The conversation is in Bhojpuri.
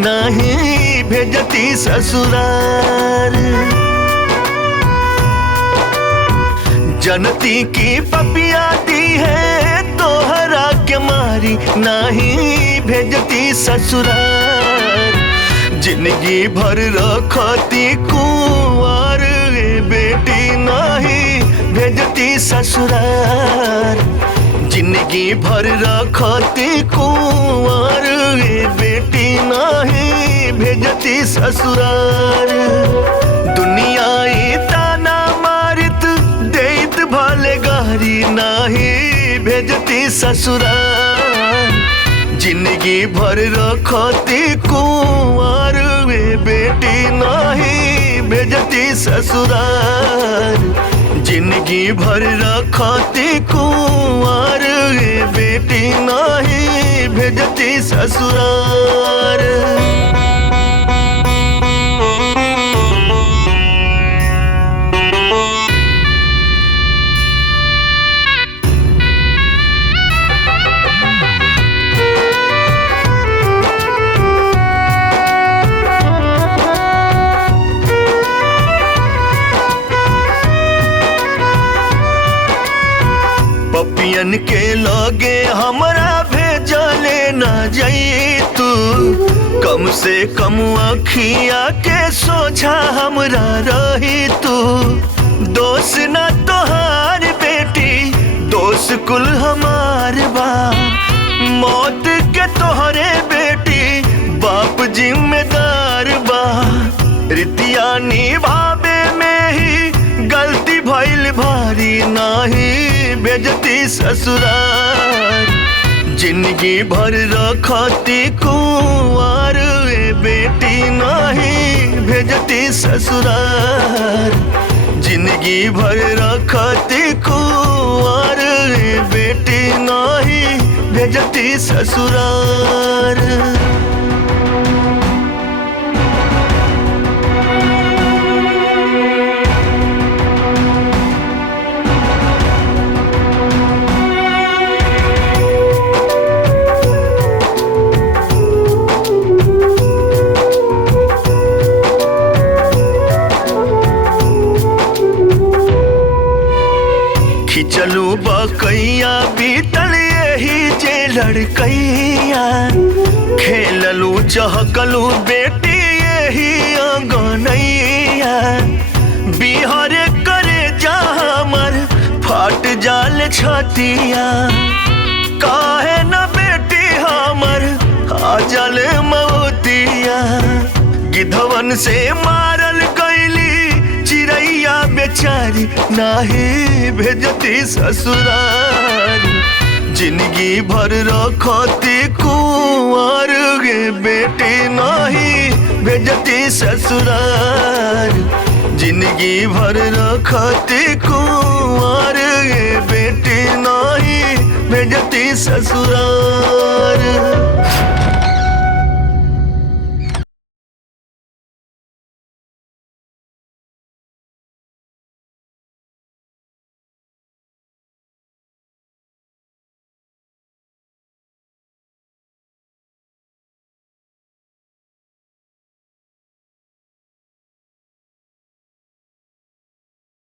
नहीं भेजती ससुरार। जनती की पपिया दी है तोहरा के मारी, नहीं भेजती ससुरार। जिंदगी भर रखती कुंवर बेटी, नहीं भेजती ससुरार। जिंदगी भर रखती कुंवर बेटी, नहीं भेजती ससुरार। दुनिया ताना मारित देत भले गारी, नहीं भेजती ससुरार। जिंदगी भर रखती कुंवर बेटी, नहीं भेजती ससुरार। जिंदगी भर रखती कुंवर बेटी, नहीं भेजती ससुरार। पपियन के लगे हमरा भेजले न जाई तू, कम से कम अखिया के सोझा हमरा रही तू। दोष न तोहार बेटी, दोष कुल हमार बा। मौत के तोहरे बेटी बाप जिम्मेदार बा। रितिया निभावे में ही गलती भइल भारी, नहीं भेजती ससुरार। जिंदगी भर रखती कुंवर बेटी, नहीं भेजती ससुरार। जिंदगी भर रखती कुंवर बेटी, नहीं भेजती ससुरार। खिचलू बकैया बीतल यही जे लड़कैया, खेललू चहकलू बेटी यही अंगनैया। बिहार करे जा हमर फाट जाल छतिया, काहे न बेटी हमर आ जल मौतिया। गिधवन से मारल गईली चिड़ैया बेचारी, नहीं भेजती ससुरार। जिंदगी भर रखती कुंवर बेटी, नहीं भेजती ससुरार। जिंदगी भर रखती कुंवर बेटी, नहीं भेजती ससुरार।